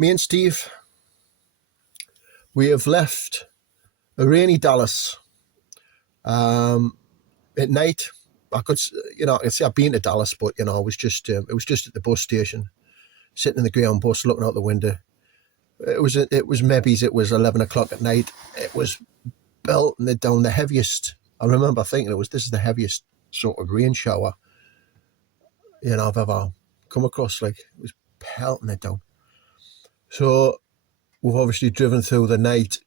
Me and Steve, we have left a rainy Dallas at night. I could say I've been to Dallas, but I was just it was just at the bus station, sitting in the Greyhound bus, looking out the window. It was 11 o'clock at night. It was belting it down, the heaviest. I remember thinking this is the heaviest sort of rain shower I've ever come across. Like, it was pelting it down. So we've obviously driven through the night,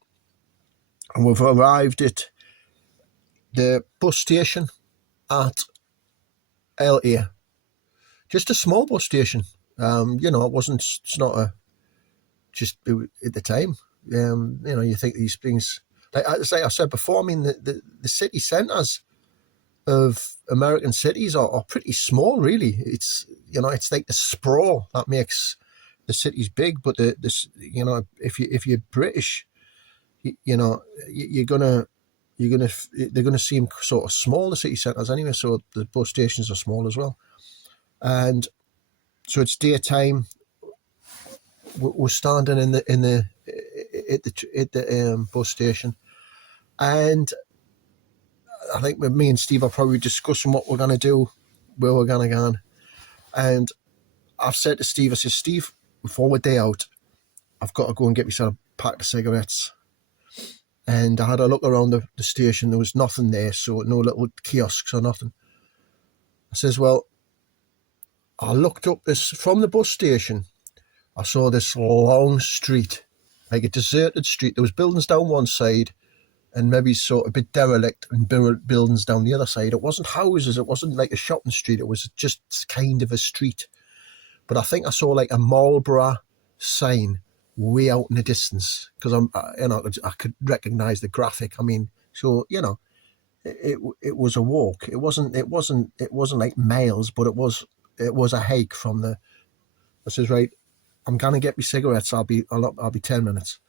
and we've arrived at the bus station at LA. Just a small bus station. It's not a, just at the time. You think these things, like I said before, I mean, the city centres of American cities are pretty small, really. It's like the sprawl that makes the cities big. But if you're British, they're gonna seem sort of small, the city centres anyway. So the bus stations are small as well. And so it's daytime. We're standing at the bus station, and I think me and Steve are probably discussing what we're going to do, where we're going to go. And I've said to Steve, I said, Steve, before we're day out, I've got to go and get myself a pack of cigarettes. And I had a look around the station. There was nothing there, so no little kiosks or nothing. I says, well, I looked up this from the bus station. I saw this long street, like a deserted street. There was buildings down one side and maybe sort of a bit derelict and buildings down the other side. It wasn't houses. It wasn't like a shopping street. It was just kind of a street. But I think I saw like a Marlborough sign way out in the distance, because I could recognise the graphic. I mean, so it was a walk. It wasn't like miles, but it was a hike from the. I says, right, I'm gonna get me cigarettes. I'll be 10 minutes.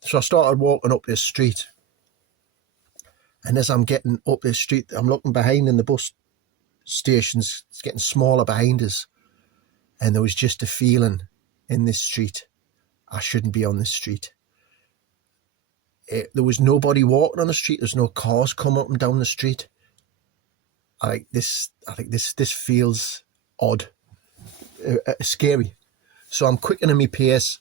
So I started walking up this street, and as I'm getting up this street, I'm looking behind, in the bus stations. It's getting smaller behind us, and there was just a feeling in this street, I shouldn't be on this street. There was nobody walking on the street. There's no cars coming up and down the street. I think this feels odd, scary. So I'm quickening my pace,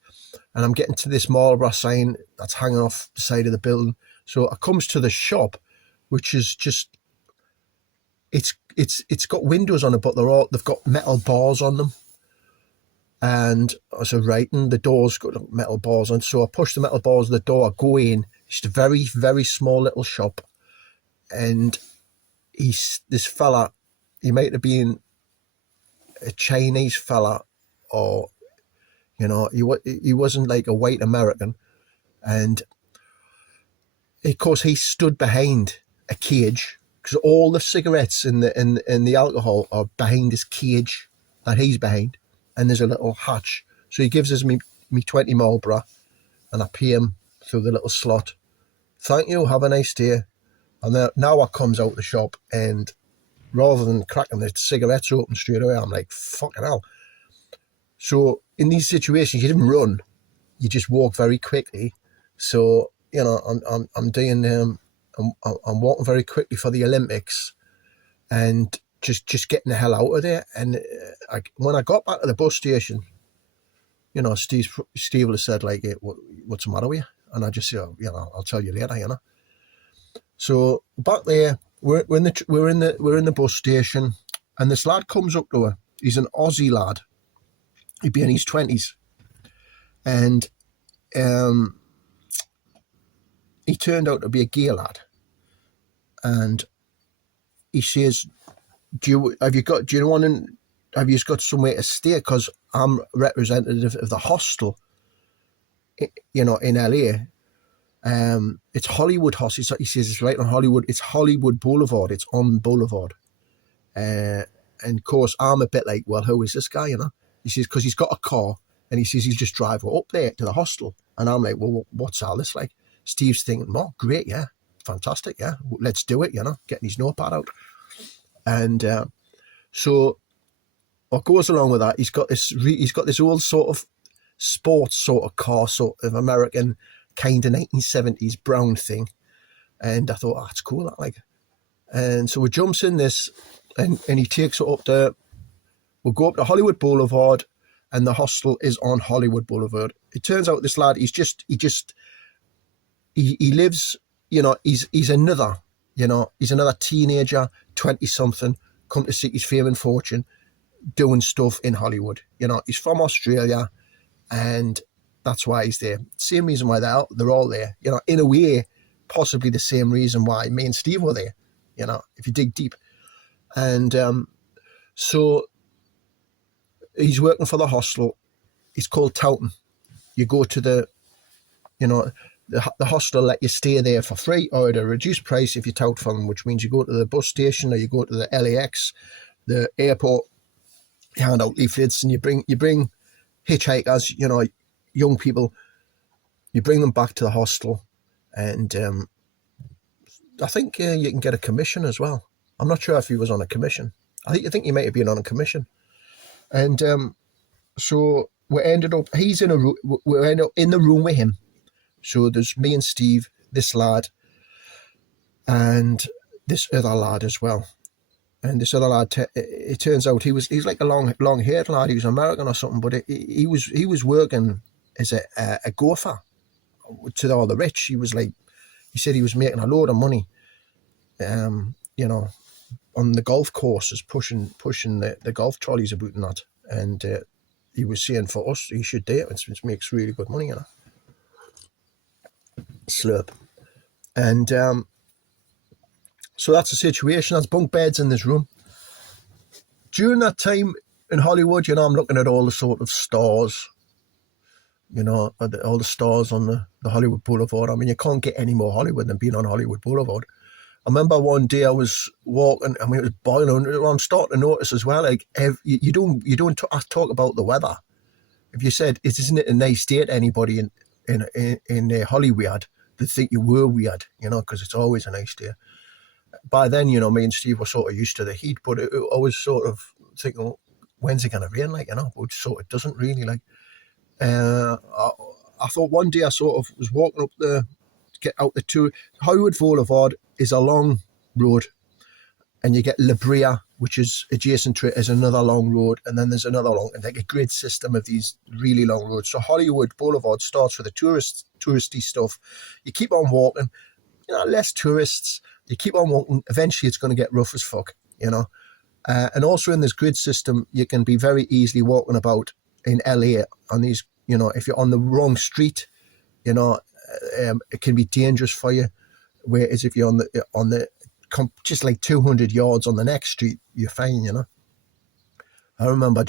and I'm getting to this Marlborough sign that's hanging off the side of the building. So I comes to the shop, which is just, it's got windows on it, but they've got metal bars on them. And I said, right, and the door's got metal bars on. So I push the metal bars of the door, I go in. It's a very, very small little shop. And this fella, he might have been a Chinese fella, or, he wasn't like a white American. And of course he stood behind a cage, because all the cigarettes and the alcohol are behind this cage that he's behind. And there's a little hatch. So he gives us me 20 Marlborough, and I pay him through the little slot. Thank you, have a nice day. And now I comes out the shop, and rather than cracking the cigarettes open straight away, I'm like, fucking hell. So in these situations, you didn't run, you just walk very quickly. So, I'm doing, I'm walking very quickly for the Olympics, and just getting the hell out of there. And when I got back to the bus station, Steve would have said, like, hey, what's the matter with you? And I just said, I'll tell you later, So back there, we're in the bus station, and this lad comes up to her. He's an Aussie lad. He'd be in his 20s, and he turned out to be a gay lad. And he says, have you got somewhere to stay? Because I'm representative of the hostel, in LA. It's Hollywood Hostel. He says it's right on Hollywood. It's Hollywood Boulevard. It's on Boulevard. And of course, I'm a bit like, well, who is this guy? He says, because he's got a car, and he says he'll just drive her up there to the hostel. And I'm like, well, what's all this like? Steve's thinking, oh, great, yeah, fantastic, yeah, let's do it. Getting his notepad out. And so what goes along with that, he's got this old sort of sports sort of car, sort of American kind of 1970s brown thing. And I thought, that's cool, that like. And so we jumps in this, and he takes it up there. We'll go up to Hollywood Boulevard, and the hostel is on Hollywood Boulevard. It turns out this lad, he lives, he's another teenager, 20-something, come to seek his fame and fortune, doing stuff in Hollywood. He's from Australia, and that's why he's there. Same reason why they're all there. In a way, possibly the same reason why me and Steve were there, if you dig deep. And so he's working for the hostel. It's called Towton. You go to the hostel let you stay there for free or at a reduced price if you tout for them, which means you go to the bus station or you go to the LAX, the airport, you hand out leaflets, and you bring hitchhikers, young people, you bring them back to the hostel, and I think you can get a commission as well. I'm not sure if he was on a commission. I think he might have been on a commission. And so we ended up in the room with him. So there's me and Steve, this lad, and this other lad as well. And this other lad, it turns out he's like a long-haired lad. He was American or something, but he was working as a gopher to all the rich. He said he was making a load of money, on the golf courses, pushing the golf trolleys about and that. And he was saying for us, he should do it. It makes really good money, Slurp. And so that's the situation. That's bunk beds in this room. During that time in Hollywood, I'm looking at all the sort of stars, all the stars on the Hollywood Boulevard. I mean, you can't get any more Hollywood than being on Hollywood Boulevard. I remember one day I was walking, it was boiling. I'm starting to notice as well, like, you don't talk about the weather. If you said, isn't it a nice day to anybody in Hollywood, they think you were weird, because it's always a nice day. By then, me and Steve were sort of used to the heat, but I was sort of thinking, when's it going to rain, but sort of doesn't really, I thought one day I sort of was walking up to get out the tour. Hollywood Boulevard is a long road, and you get La Brea, which is adjacent to it, as another long road, and then there's another long, and like a grid system of these really long roads. So Hollywood Boulevard starts with the touristy stuff. You keep on walking, less tourists. You keep on walking. Eventually, it's going to get rough as fuck, And also in this grid system, you can be very easily walking about in LA on these. If you're on the wrong street, it can be dangerous for you. Whereas if you're on the just like 200 yards on the next street, you're fine, I remember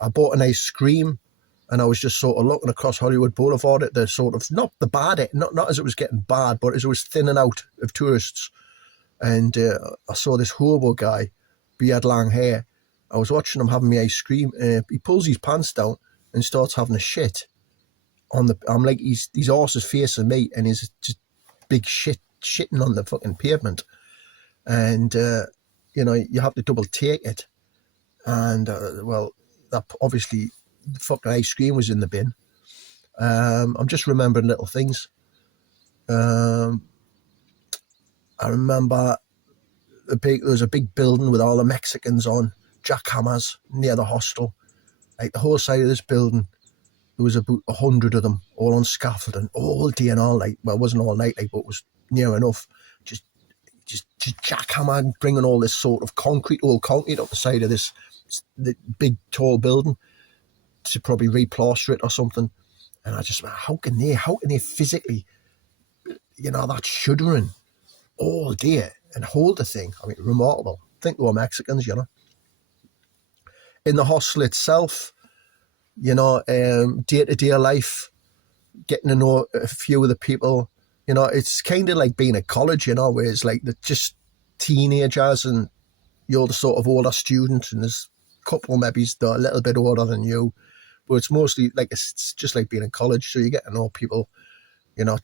I bought an ice cream, and I was just sort of looking across Hollywood Boulevard at the sort of, not as it was getting bad, but as it was thinning out of tourists. And I saw this hobo guy, beard, long hair. I was watching him having my ice cream. He pulls his pants down and starts having a shit I'm like, his arse is facing me, and he's just big shitting on the fucking pavement. And, you have to double take it. And, that obviously, the fucking ice cream was in the bin. I'm just remembering little things. I remember there was a big building with all the Mexicans on, jackhammers near the hostel. Like, the whole side of this building, there was about 100 of them, all on scaffolding, all day and all night. Well, it wasn't all night, but it was near enough. Just jackhammer, bringing all this sort of concrete up the side of the big tall building to probably replaster it or something. And I just, how can they physically, that shuddering all day and hold the thing? I mean, remarkable. I think they were Mexicans, In the hostel itself, day-to-day life, getting to know a few of the people, it's kind of like being at college, where it's like just teenagers and you're the sort of older student, and there's a couple maybe that are a little bit older than you, but it's mostly like, it's just like being in college. So you get to know people,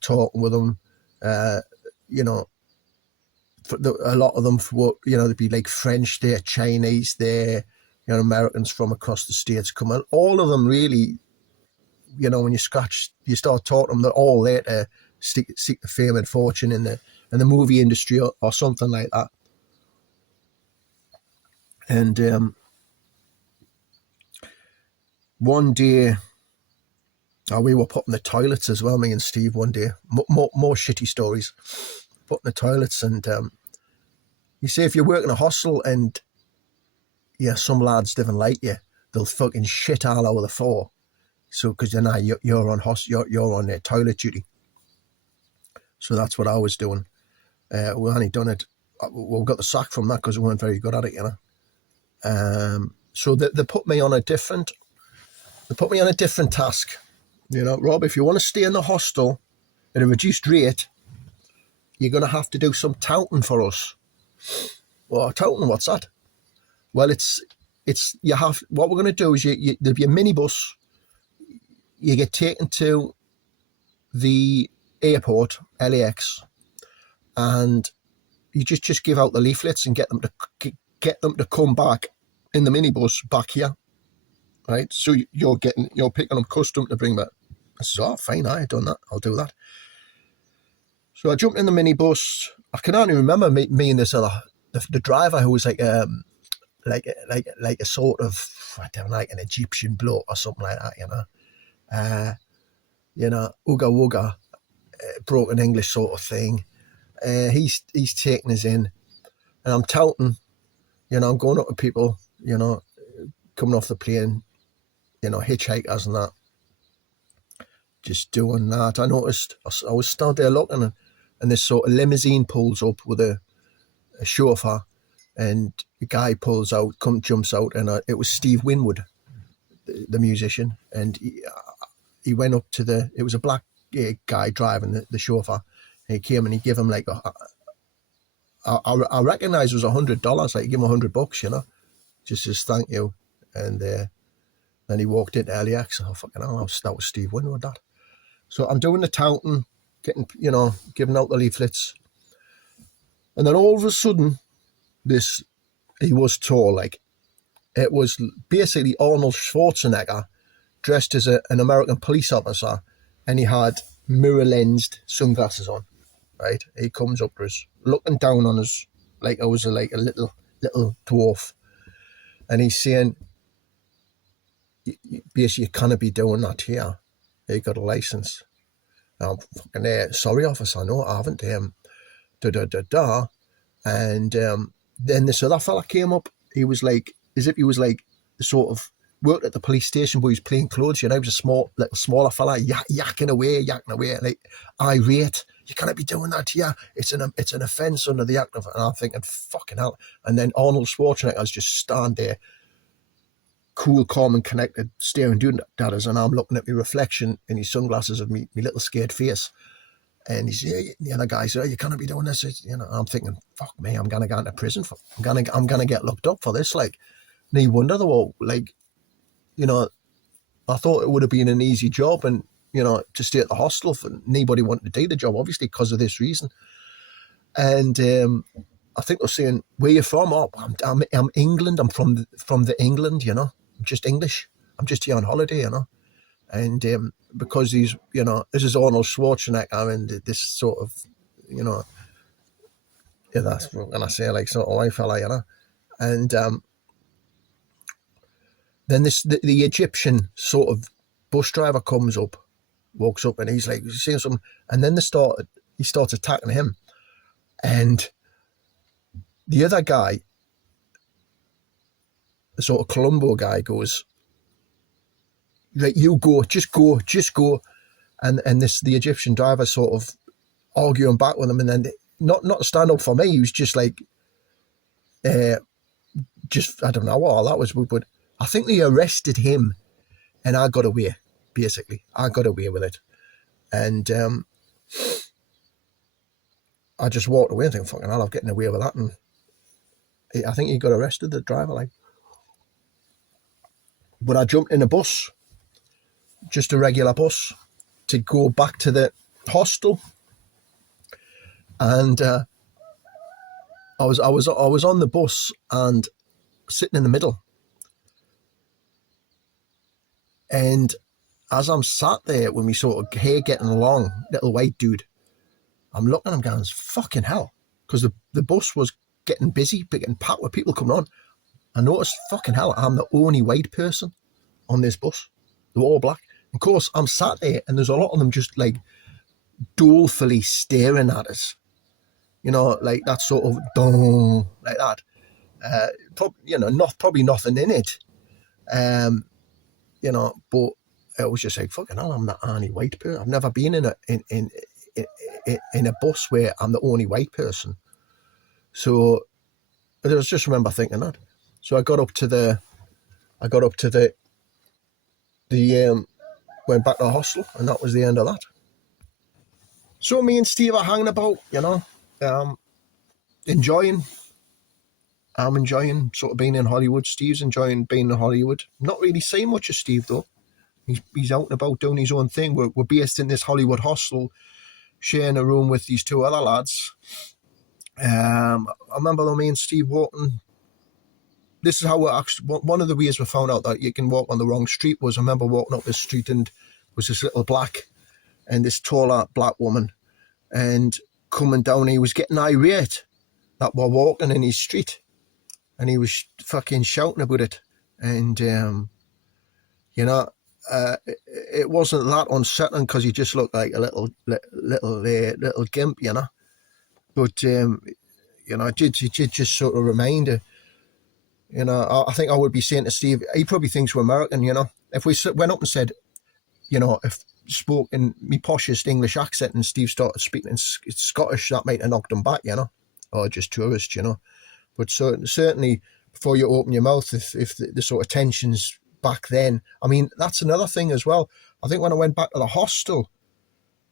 talking with them, a lot of them, they'd be like French there, Chinese there, Americans from across the States come in. All of them really you know, when you start talking to them, they're all there to seek the fame and fortune in the movie industry or something like that. And one day, we were putting the toilets as well, me and Steve, one day. More shitty stories. Putting the toilets, and you see, if you work in a hostel and some lads didn't like you, they'll fucking shit all over the floor. So, because you're on toilet duty. So that's what I was doing. We only done it. We got the sack from that because we weren't very good at it, you know. So they put me on a different. They put me on a different task. You know, Rob, if you want to stay in the hostel at a reduced rate, you're going to have to do some touting for us. Well, touting, what's that? Well, what we're going to do is there'll be a minibus. You get taken to the airport, LAX, and you just give out the leaflets and get them to come back in the minibus back here, right? So you're picking up custom to bring back. I said, oh, fine, I done that. I'll do that. So I jumped in the minibus. I can only remember me and this other the driver who was like a sort of, I don't know, like an Egyptian bloke or something like that, you know, ooga wooga, broken English sort of thing. He's taking us in, and I'm touting, you know, I'm going up to people, you know, coming off the plane, you know, hitchhikers and that, just doing that. I noticed, I was stood there looking, and this sort of limousine pulls up with a chauffeur, and the guy pulls out, jumps out, and it was Steve Winwood, the musician, and he went up to it was a black guy driving the chauffeur, and he came and he gave him like I recognised it was $100, like he gave him $100, you know, just as thank you, and then he walked into LAX, and fucking hell, that was Steve Winwood, that. So I'm doing the touting, giving out the leaflets, and then all of a sudden, he was tall, like, it was basically Arnold Schwarzenegger dressed as an American police officer, and he had mirror-lensed sunglasses on, right? He comes up to us, looking down on us like I was a little dwarf, and he's saying, basically, you can't be doing that here. You got a license. I'm fucking sorry, officer, no, I haven't. And then this other fella came up. He was like, as if he was like sort of worked at the police station, but he was plain clothes. You know, he was a smaller fella, yakking away, like irate. You can't be doing that here. It's an offence under the act of. And I'm thinking, fucking hell. And then Arnold Schwarzenegger's just stand there, cool, calm, and connected, staring doing that us, and I'm looking at my reflection in his sunglasses of me little scared face. And he's, the other guy said, oh, you can't be doing this. You know, I'm thinking, fuck me, I'm gonna go into prison I'm gonna get locked up for this. Like, no wonder though, like, you know, I thought it would have been an easy job, and you know, to stay at the hostel, for nobody wanted to do the job, obviously, because of this reason. And I think they're saying, where you from? Oh, I'm England. I'm from the England. You know, I'm just English. I'm just here on holiday. You know. And because he's, you know, this is Arnold Schwarzenegger, and this sort of, you know, yeah, that's what can I say, like sort of white fella, you know. And then the Egyptian sort of bus driver comes up, walks up, and he's like, he's saying something, and then he starts attacking him, and the other guy, the sort of Columbo guy, goes, like, you go, just go. And the Egyptian driver sort of arguing back with him, and then not to stand up for me, he was just like, I don't know what all that was, but I think they arrested him, and I got away, basically. I got away with it. And I just walked away and think, fucking hell, I'm getting away with that. And I think he got arrested, the driver, like. But I jumped in a bus, just a regular bus, to go back to the hostel, and I was on the bus and sitting in the middle, and as I'm sat there with me sort of hair getting along, little white dude, I'm looking, I'm going, fucking hell. Because the bus was getting busy, getting packed with people coming on. I noticed, fucking hell, I'm the only white person on this bus. They're all black. Of course, I'm sat there and there's a lot of them just like dolefully staring at us. You know, like that sort of dong, like that. Probably nothing in it. But it was just like, fucking hell, I'm the only white person. I've never been in a bus where I'm the only white person. So I just remember thinking that. So I got up to the went back to the hostel, and that was the end of that. So me and Steve are hanging about, enjoying. I'm enjoying sort of being in Hollywood. Steve's enjoying being in Hollywood. Not really seeing much of Steve though. He's out and about doing his own thing. We're based in this Hollywood hostel, sharing a room with these two other lads. I remember though, me and Steve walking. This is how we actually. One of the ways we found out that you can walk on the wrong street was I remember walking up this street and was this little black and this taller black woman, and coming down, he was getting irate that we're walking in his street, and he was fucking shouting about it, and it wasn't that unsettling because he just looked like a little gimp, but it did just sort of remind her. I think I would be saying to Steve, he probably thinks we're American, if we went up and said, if spoke in me poshest English accent and Steve started speaking in Scottish, that might have knocked him back, or just tourist, but certainly before you open your mouth, if the sort of tensions back then, I mean, that's another thing as well. I think when I went back to the hostel,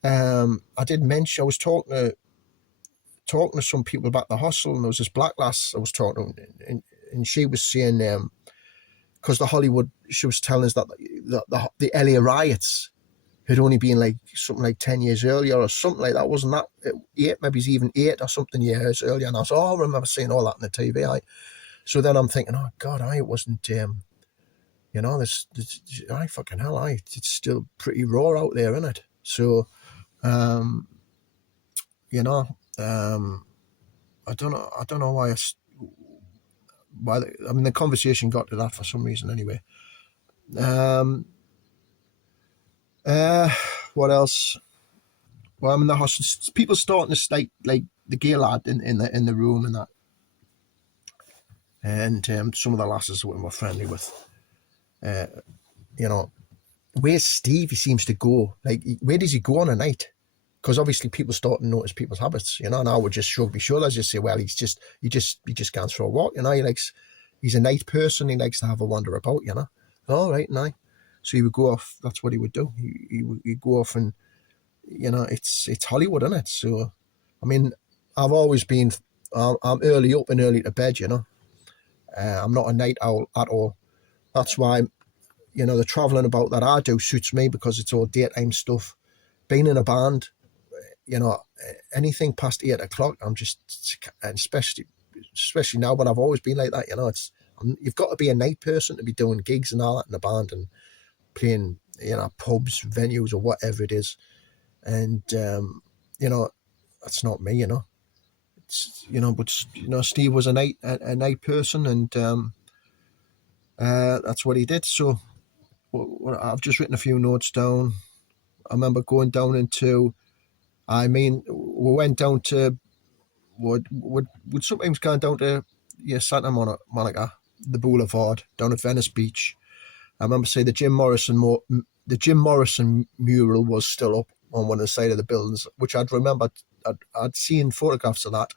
I did mention, I was talking to some people about the hostel, and there was this black lass I was talking to, and she was saying, because the Hollywood, she was telling us that the LA riots had only been like something like 10 years earlier or something like that. Wasn't that 8, maybe even 8 or something years earlier? And I was, I remember seeing all that on the TV. So then I'm thinking, oh God, it wasn't, this fucking hell, it's still pretty raw out there, isn't it? So, I don't know why the conversation got to that for some reason anyway. What else? Well, I'm in the hostel. People starting to state like the gay lad in the room and that, and some of the lasses that we're friendly with. Where's Steve? He seems to go. Like, where does he go on a night? Because obviously people start to notice people's habits, and I would just shrug my shoulders, just say, well, he just goes for a walk, he's a night person, he likes to have a wander about, all right, so he would go off. That's what he would do. He'd go off, and it's Hollywood, isn't it? So I mean, I've always been I'm early up and early to bed, I'm not a night owl at all. That's why the traveling about that I do suits me, because it's all daytime stuff. Being in a band, anything past 8 o'clock, I'm just, and especially now, but I've always been like that, you've got to be a night person to be doing gigs and all that in a band and playing, pubs, venues, or whatever it is. And, that's not me, it's, but, Steve was a night person, and, that's what he did. So I've just written a few notes down. I remember going down into, we went down to, would sometimes go down to Santa Monica, the Boulevard, down at Venice Beach. I remember saying the Jim Morrison mural was still up on one of the side of the buildings, which I'd remembered. I'd seen photographs of that,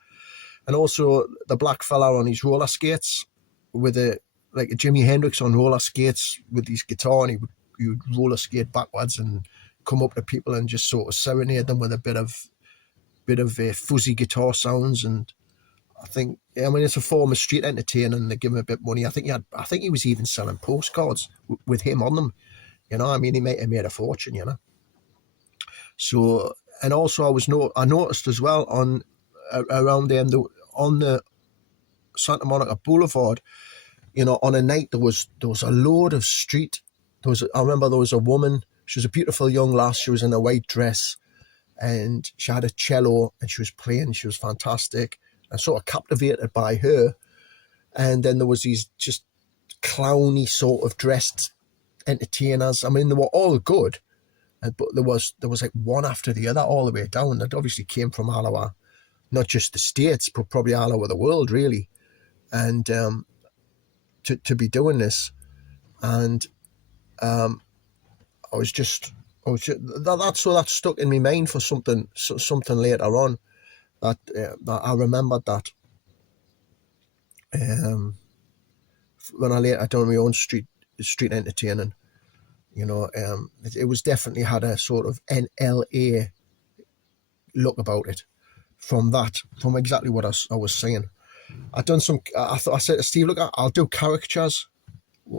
and also the black fella on his roller skates with a Jimi Hendrix on roller skates with his guitar, and he would roller skate backwards and come up to people and just sort of serenade them with a bit of fuzzy guitar sounds. And it's a form of street entertainment. They give him a bit of money. I think he was even selling postcards with him on them. He might have made a fortune. So, and also I noticed as well around there on the Santa Monica Boulevard, on a night there was a load of street. I remember there was a woman She was a beautiful young lass. She was in a white dress, and she had a cello, and she was playing. She was fantastic. I sort of captivated by her. And then there was these just clowny sort of dressed entertainers. I mean, they were all good, but there was like one after the other all the way down. That obviously came from all over, not just the States, but probably all over the world, really. And to be doing this, and I was just that stuck in my mind for something later on. That I remembered that when I later done my own street entertaining, it was definitely had a sort of NLA look about it. From exactly what I was saying, I said to Steve, look, I'll do caricatures.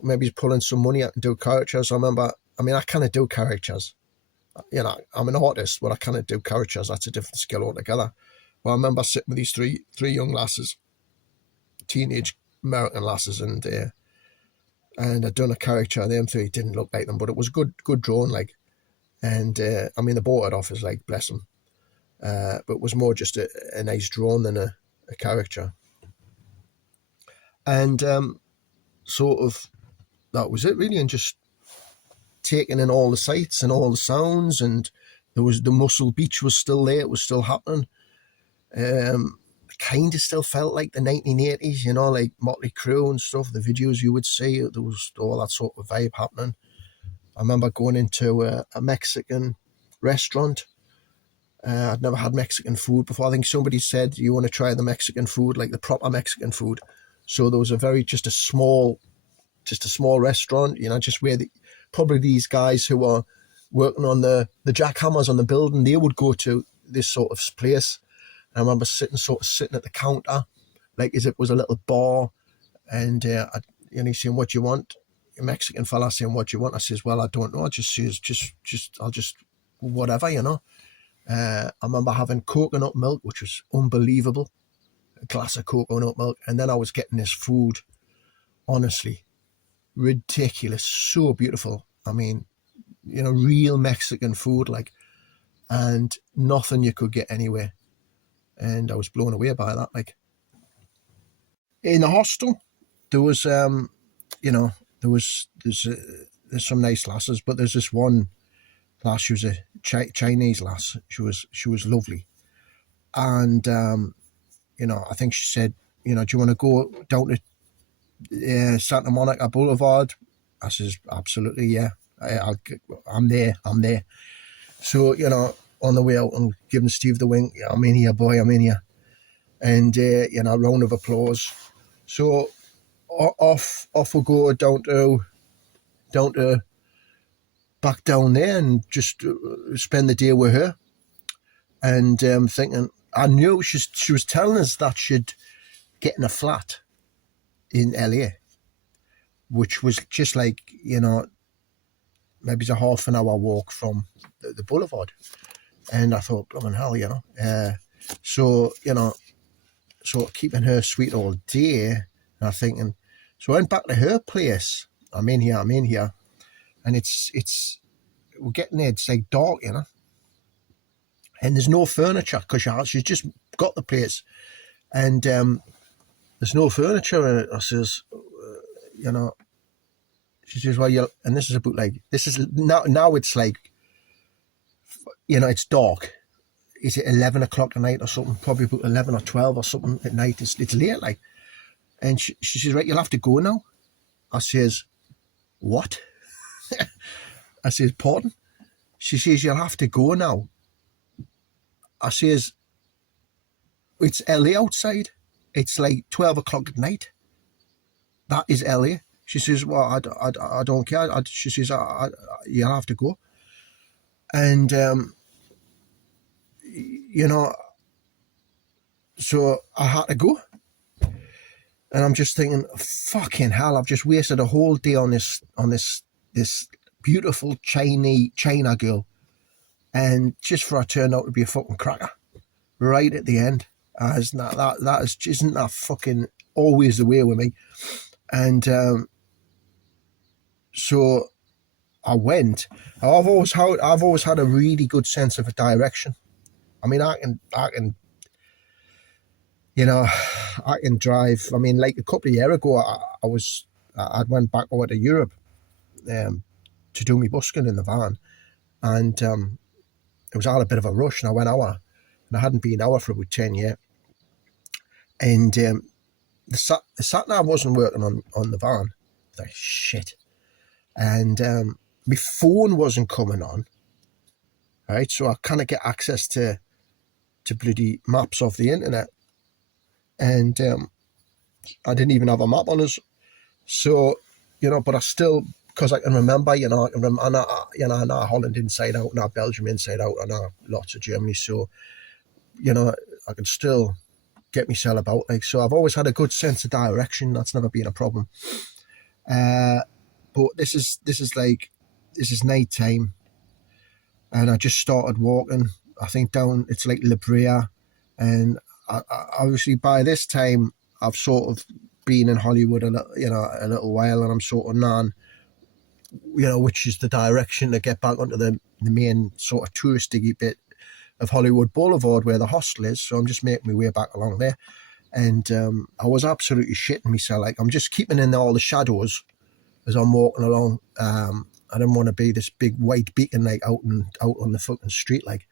Maybe he's pulling some money out and do caricatures. I can't do caricatures. I'm an artist, but I can't do caricatures. That's a different skill altogether. Well, I remember sitting with these three young lasses, teenage American lasses, and I'd done a caricature of them three. Didn't look like them, but it was good drawing, like. And they bought it off as, like, bless them. But it was more just a nice drawing than a caricature. And sort of that was it, really, and just taking in all the sights and all the sounds. And there was the Muscle Beach was still there; it was still happening. Kind of still felt like the 1980s, like Motley Crue and stuff. The videos you would see, there was all that sort of vibe happening. I remember going into a Mexican restaurant. I'd never had Mexican food before. I think somebody said, you want to try the Mexican food, like the proper Mexican food. So there was just a small restaurant, just where probably these guys who are working on the jackhammers on the building, they would go to this sort of place. And I remember sitting at the counter, like as it was a little bar, and he's saying, what do you want? A Mexican fella saying, what do you want? I says, well, I don't know. I just says, I'll just whatever, I remember having coconut milk, which was unbelievable, a glass of coconut milk. And then I was getting this food, honestly, ridiculous, so beautiful. I mean, real Mexican food, like, and nothing you could get anywhere. And I was blown away by that. Like, in the hostel, there was, there's some nice lasses, but there's this one lass. She was a Chinese lass. She was lovely, and I think she said, do you want to go down to Santa Monica Boulevard? I says, absolutely, yeah. I'm there. So on the way out, I'm giving Steve the wink. Yeah, I'm in here, boy. I'm in here, and a round of applause. So off we go down to back down there and just spend the day with her. And thinking, I knew she was telling us that she'd get in a flat in LA, which was just like, maybe it's a half an hour walk from the boulevard. And I thought, blooming hell, so, so keeping her sweet all day. And I'm thinking, so I went back to her place. I'm in here. And it's we're getting there. It's like dark, and there's no furniture because she's just got the place, and there's no furniture. And I says, she says, well, and this is about now it's like, it's dark. Is it 11 o'clock at night or something? Probably about 11 or 12 or something at night. It's late, like. And she says, right, you'll have to go now. I says, what? I says, pardon? She says, you'll have to go now. I says, it's LA outside. It's like 12 o'clock at night. That is LA. She says, well, I don't care. She says, you'll have to go. And, so I had to go. And I'm just thinking, fucking hell, I've just wasted a whole day on this beautiful China girl. And just for her turned out to be a fucking cracker. Right at the end. Isn't that fucking always the way with me? And so I went. I've always had a really good sense of a direction. I mean, I can, you know, I can drive. I mean, like a couple of years ago, I went back over to Europe to do my busking in the van, and it was all a bit of a rush, and I went out, and I hadn't been out for about 10 years, and the sat nav wasn't working on the van. Like shit, and my phone wasn't coming on. Right, so I kind of get access to bloody maps off the internet, and I didn't even have a map on us. So, but I still, because I can remember, I know Holland inside out, I know Belgium inside out, I know lots of Germany. So, I can still get myself about. Like, so I've always had a good sense of direction. That's never been a problem. But this is night time, and I just started walking. I think down, it's like La Brea, and obviously by this time I've sort of been in Hollywood a little while, and I'm sort of known, which is the direction to get back onto the main sort of touristy bit of Hollywood Boulevard where the hostel is. So I'm just making my way back along there, and I was absolutely shitting myself. Like, I'm just keeping in all the shadows as I'm walking along. I didn't want to be this big white beacon like out on the fucking street, like,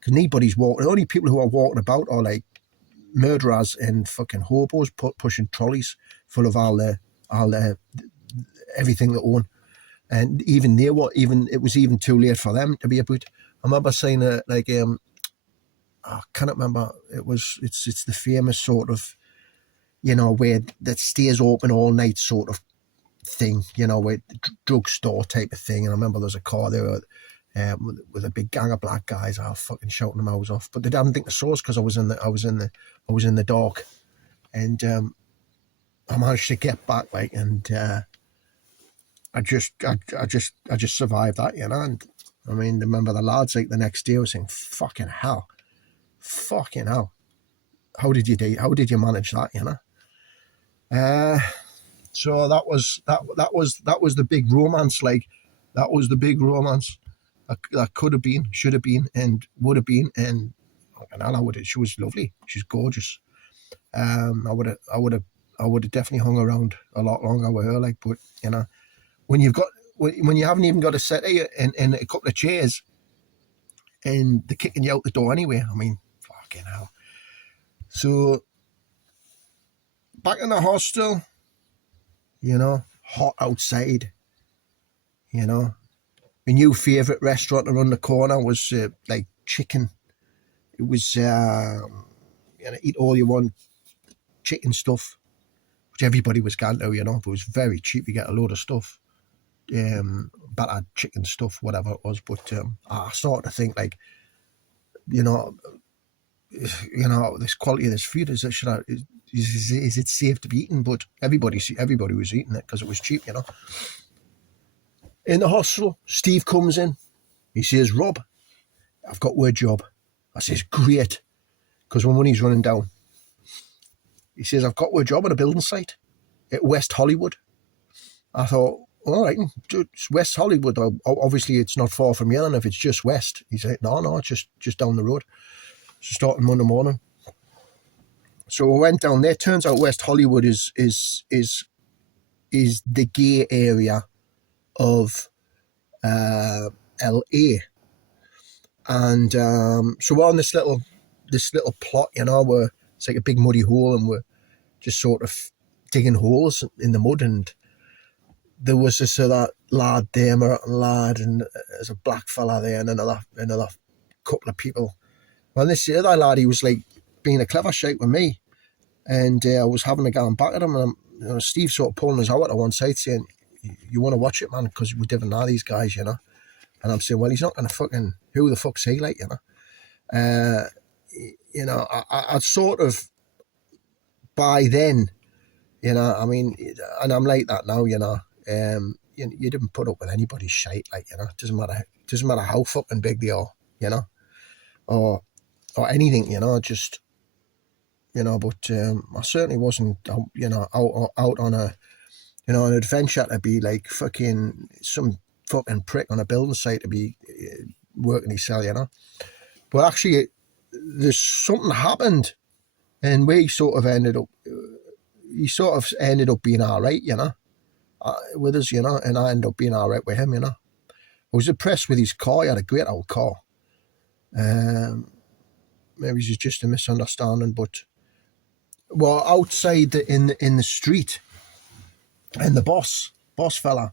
because nobody's walking. The only people who are walking about are like murderers and fucking hobos pushing trolleys full of all the everything they own. And even it was even too late for them to be about. I remember saying I cannot remember. It's the famous sort of, where that stays open all night sort of thing, with drugstore type of thing. And I remember there's a car there with a big gang of black guys. I was fucking shouting them hours off, but they didn't think the source because I was in the dark, and I managed to get back, like, and I just survived that, And I mean, remember the lads like the next day was saying, fucking hell, how did you manage that, So that was the big romance. Like, that was the big romance that could have been, should have been, and would have been. And she was lovely. She's gorgeous. I would have definitely hung around a lot longer with her. Like, but when you haven't even got a settee in a couple of chairs, and they're kicking you out the door anyway. I mean, fucking hell. So back in the hostel. Hot outside. My new favourite restaurant around the corner was like chicken. It was eat all you want chicken stuff, which everybody was going to, but it was very cheap. You get a load of stuff, battered chicken stuff, whatever it was. But I started to think, like, this quality of this food, is it safe to be eaten? But everybody was eating it because it was cheap, In the hostel, Steve comes in. He says, "Rob, I've got a job." I says, "Great," because my money's running down. He says, "I've got a job on a building site at West Hollywood." I thought, all right, it's West Hollywood. Obviously, it's not far from here, and if it's just west. He said, no, it's just down the road. So starting Monday morning. So I went down there. Turns out West Hollywood is the gay area of LA, and so we're on this little plot, where it's like a big muddy hole, and we're just sort of digging holes in the mud. And there was this other lad there, lad, and there's a black fella there, and another couple of people. And this other lad, he was like being a clever shite with me, and I was having a go back at him, and Steve sort of pulling us out to one side saying, "You want to watch it, man, because we didn't know these guys, And I'm saying, well, he's not going to fucking, who the fuck's he, like, I'd sort of, by then, I mean, and I'm like that now, you didn't put up with anybody's shite, like, it doesn't matter how fucking big they are, or anything, just, but I certainly wasn't, out on a, an adventure to be like fucking some fucking prick on a building site to be working his cell, you know. But actually, there's something happened, and we sort of ended up, he sort of ended up being all right, you know, with us, you know, and I ended up being all right with him, you know. I was impressed with his car. He had a great old car. Maybe it's just a misunderstanding, but well, outside in the street, and the boss fella,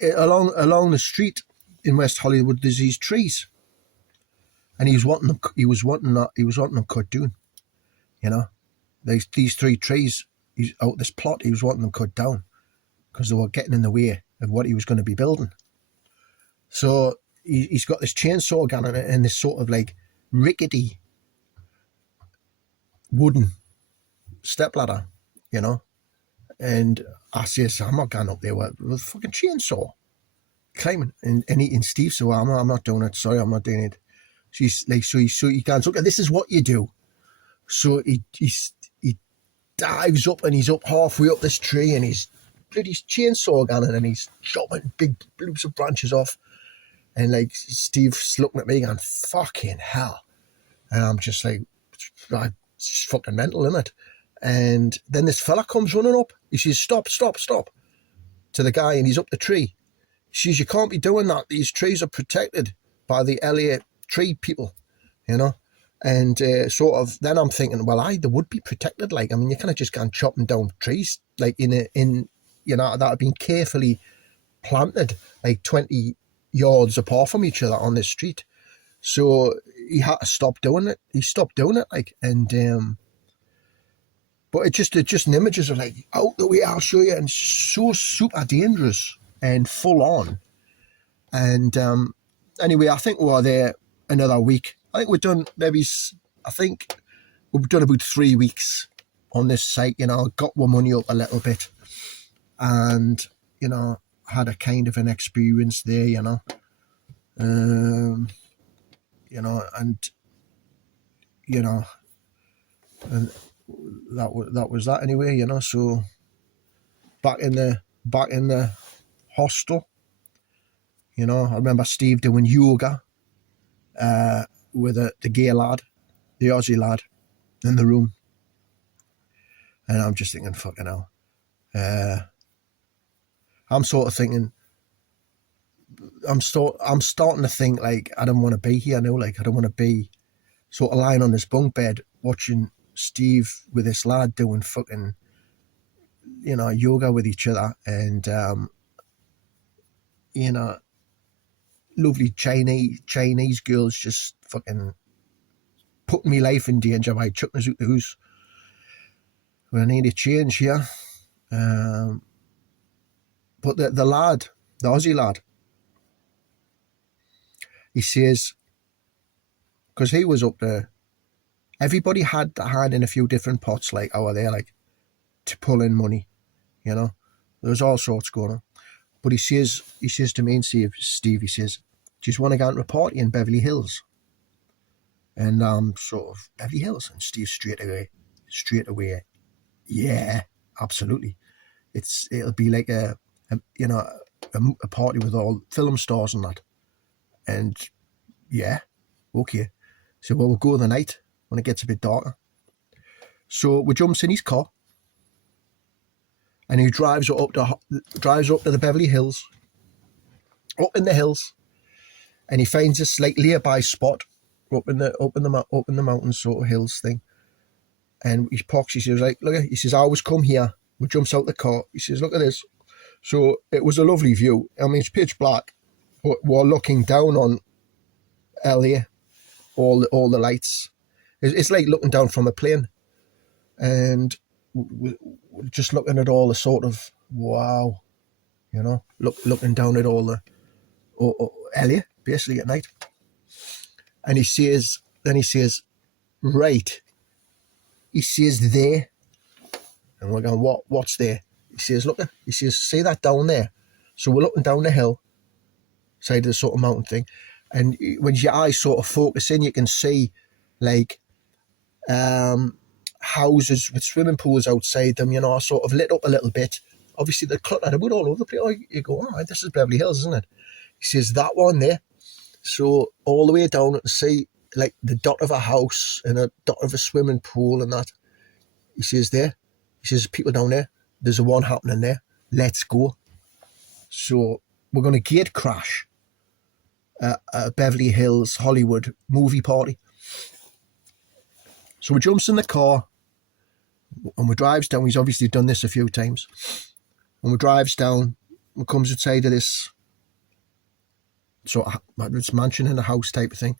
along the street in West Hollywood, there's these trees, and he was wanting them cut down, you know. These 3 trees, he's out this plot, he was wanting them cut down because they were getting in the way of what he was going to be building. So he's got this chainsaw gun and this sort of like rickety wooden stepladder, you know. And I says, I'm not going up there with a fucking chainsaw climbing. And Steve said, well, I'm not doing it. Sorry, I'm not doing it. She's like, so he goes, okay, this is what you do. So he dives up, and he's up halfway up this tree, and he's bloody chainsaw gunning, and he's chopping big loops of branches off. And like Steve's looking at me going, fucking hell. And I'm just like, it's fucking mental, isn't it? And then this fella comes running up. He says, stop, to the guy, and he's up the tree. He says, you can't be doing that. These trees are protected by the LA tree people, you know. And sort of, then I'm thinking, well, they would be protected. Like, I mean, you kind of just can't chopping down trees, like in you know, that have been carefully planted, like 20 yards apart from each other on this street. So he had to stop doing it. He stopped doing it, like, and but it's just images of like, out the way, I'll show you, and so super dangerous and full on. And anyway, I think we were there another week. I think we've done we've done about 3 weeks on this site, you know, got our money up a little bit, and, you know, had a kind of an experience there, you know. You know, and, you know, and that was that anyway, you know. So back in the hostel, you know, I remember Steve doing yoga with the gay lad, the Aussie lad in the room, and I'm just thinking, fucking hell. I'm sort of thinking, I'm starting to think, like, I don't want to be here now. Like, I don't want to be sort of lying on this bunk bed watching Steve with this lad doing fucking, you know, yoga with each other, and you know, lovely Chinese girls just fucking putting me life in danger by chucking us out the house. Well, I need a change here. But the lad, the Aussie lad, he says, because he was up there, everybody had a hand in a few different pots, like over there, like, to pull in money, you know. There was all sorts going on. But he says to me and Steve, he says, do you want to go into a party in Beverly Hills? And sort of, Beverly Hills? And Steve straight away, yeah, absolutely. It'll be like a party with all film stars and that. And yeah, okay. So we'll go the night when it gets a bit darker. So we jumps in his car, and he drives up to the Beverly Hills, up in the hills, and he finds this like nearby spot up in the mountains, sort of hills thing. And he parks. He says, like, look, he says, I always come here. We jumps out the car. He says, look at this. So it was a lovely view. I mean, it's pitch black, but we're looking down on LA, all the lights. It's like looking down from a plane, and we're just looking at all the sort of, wow, you know, looking down at all the LA basically at night. And he says, right. He says, there. And we're going, what's there? He says, look, he says, see that down there? So we're looking down the hill, side of the sort of mountain thing. And when your eyes sort of focus in, you can see like houses with swimming pools outside them, you know, sort of lit up a little bit obviously they're cluttered about all over the place. Oh, you go, all right, this is Beverly Hills, isn't it? He says, that one there. So all the way down to see like the dot of a house and a dot of a swimming pool and that. He says, there. He says, people down there. There's a one happening there. Let's go. So we're going to gate crash a Beverly Hills Hollywood movie party. So we jumps in the car and we drives down. He's obviously done this a few times. And we drives down. We comes outside of this sort of this mansion in a house type of thing.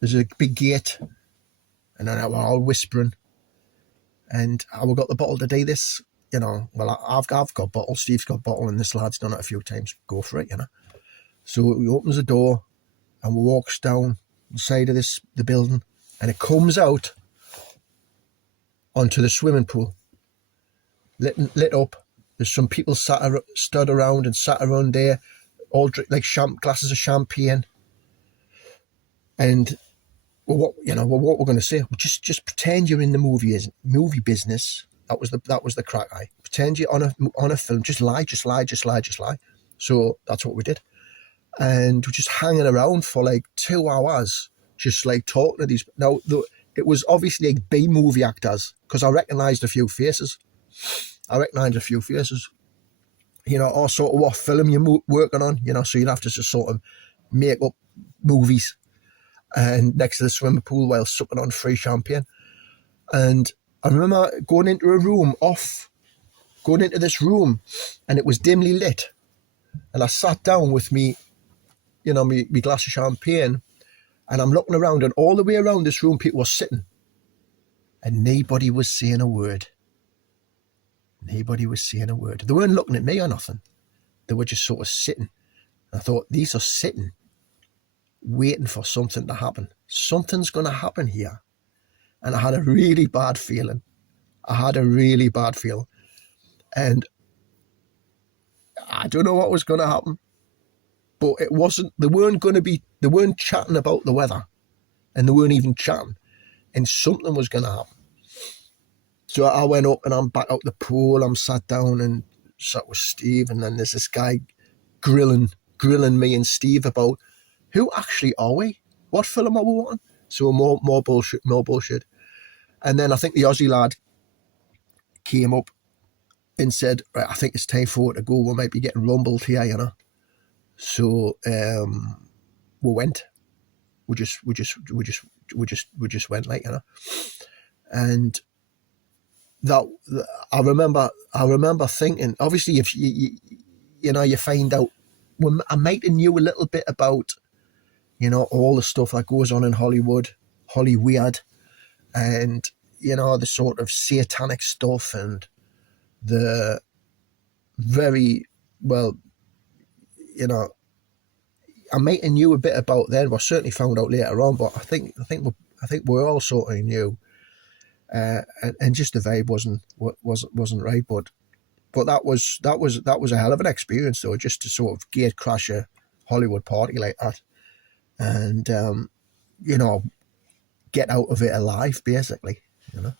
There's a big gate, and then we're all whispering. And we got the bottle to do this, you know. Well, I've got bottle. Steve's got bottle, and this lad's done it a few times. Go for it, you know. So he opens the door, and we walks down the side of the building, and it comes out onto the swimming pool, lit up. There's some people stood around and sat around there, all drink like glasses of champagne. And what we're going to say? Just pretend you're in the movie business. That was the crack. Pretend you're on a film. Just lie. So that's what we did, and we're just hanging around for like 2 hours, just like talking to these. Now it was obviously like B movie actors, because I recognised a few faces. You know, or sort of what film you're working on. You know, so you'd have to just sort of make up movies and next to the swimming pool while sucking on free champagne. And I remember going into this room, and it was dimly lit. And I sat down with me glass of champagne, and I'm looking around, and all the way around this room, people were sitting, and nobody was saying a word. They weren't looking at me or nothing. They were just sort of sitting. I thought, these are sitting, waiting for something to happen. Something's going to happen here. And I had a really bad feeling. And I don't know what was going to happen. But it wasn't, they weren't chatting about the weather. And they weren't even chatting. And something was going to happen. So I went up, and I'm back out the pool. I'm sat down and sat with Steve. And then there's this guy grilling me and Steve about, who actually are we? What film are we watching? So more bullshit. And then I think the Aussie lad came up and said, right, I think it's time for it to go. We might be getting rumbled here, you know. So we went. We just went, like, you know. And that I remember thinking, obviously, if you find out, I might have knew a little bit about, you know, all the stuff that goes on in Hollywood, and, you know, the sort of satanic stuff and the very, well, you know, I might have knew a bit about then, but I certainly found out later on. But I think we all sort of knew, and just the vibe wasn't right. But that was a hell of an experience, though, just to sort of gate crash a Hollywood party like that, and you know, get out of it alive, basically, you know.